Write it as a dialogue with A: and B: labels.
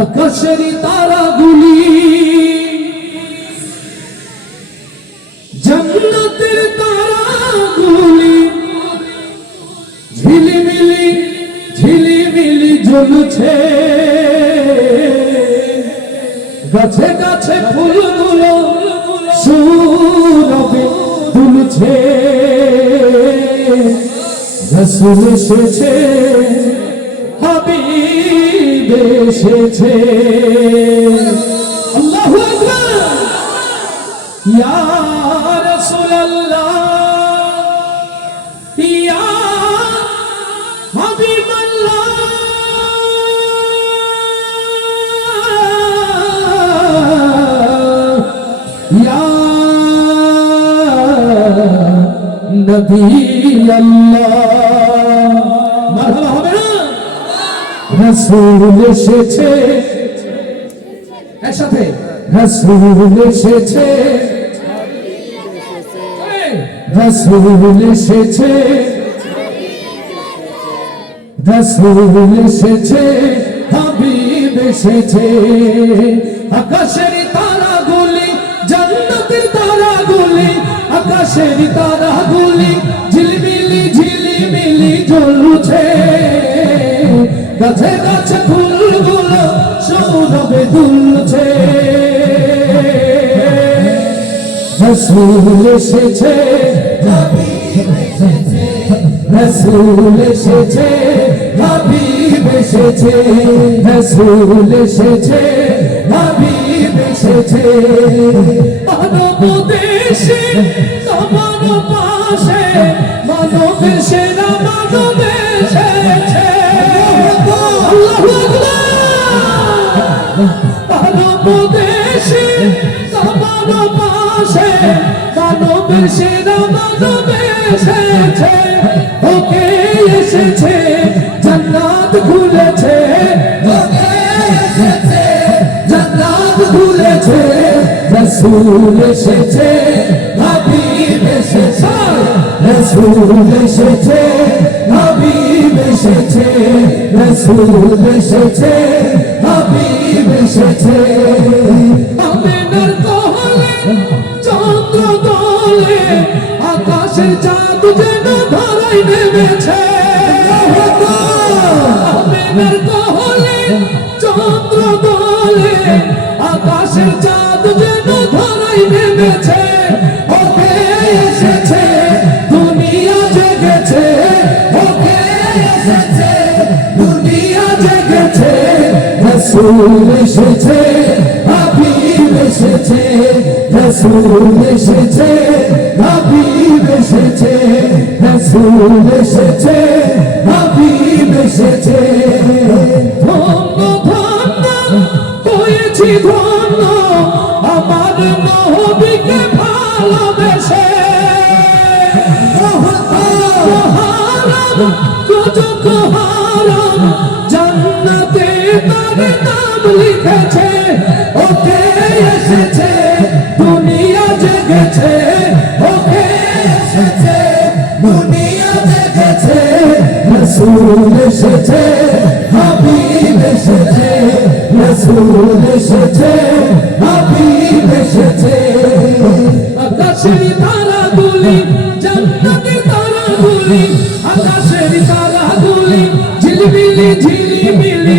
A: আকাশের তারাগুলি। জান্নাতের তারাগুলি। ঝিলিমিলি ঝিলিমিলি জ্বলছে। গাছে গাছে ফুলগুলো সুরবে দুলছে। রসুল এসেছে হাবিব। এসেছে। আল্লাহু আকবার। ইয়া রাসূলুল্লাহ। ইয়া হাবিবাল্লাহ। ইয়া নবী আল্লাহ মারহাবা। হবে না রাসূল এসেছে। একসাথে। রাসূল এসেছে। রাসূল এসেছে। রাসূল এসেছে। হাবিব এসেছে। আকাশের তারাগুলি তারাগুলি, আকাশের তারাগুলি গাছে গাছে ফুলগুলো সৌরভে দুলছে। রসুল এসেছে রসুল এসেছে হাবিব এসেছে রসুল এসেছে হাবিব এসেছে মানব দেশে, তোমার পাশে, মানব সেরা মানব দেশে তোমার পাশে মানব সেরা মানব এসেছে। ওকে এসেছে, জান্নাত খুলেছে। ওকে এসেছে, জান্নাত খুলেছে। রসুল এসেছে, হাবিব এসেছে। রসুল এসেছে, হাবিব এসেছে। রসুল এসেছে। হাবিব এসেছে। চন্দ্র আকাশের চাঁদ যেন ধরাই নেমেছে। আমেনার কোলে চন্দ্র আকাশের চাঁদ যেন ধরাই নেমেছে। ওকে এসেছে, দুনিয়া জেগেছে। ওকে এসেছে, দুনিয়া জেগেছে। রসুল এসেছে, হাবিব এসেছে, রসুল এসেছে, হাবিব এসেছে, রসুল এসেছে, হাবিব এসেছে। ধন্য ধন্য হয়েছি নাম লিখেছে, ওকে এসেছে, দুনিয়া জেগেছে, ওকে এসেছে, দুনিয়া জেগেছে, রসুল এসেছে, হাবিব এসেছে, রসুল এসেছে, হাবিব এসেছে। আকাশের তারাগুলি, জান্নাতের তারাগুলি, আকাশের তারাগুলি, ঝিলিমিলি ঝিলিমিলি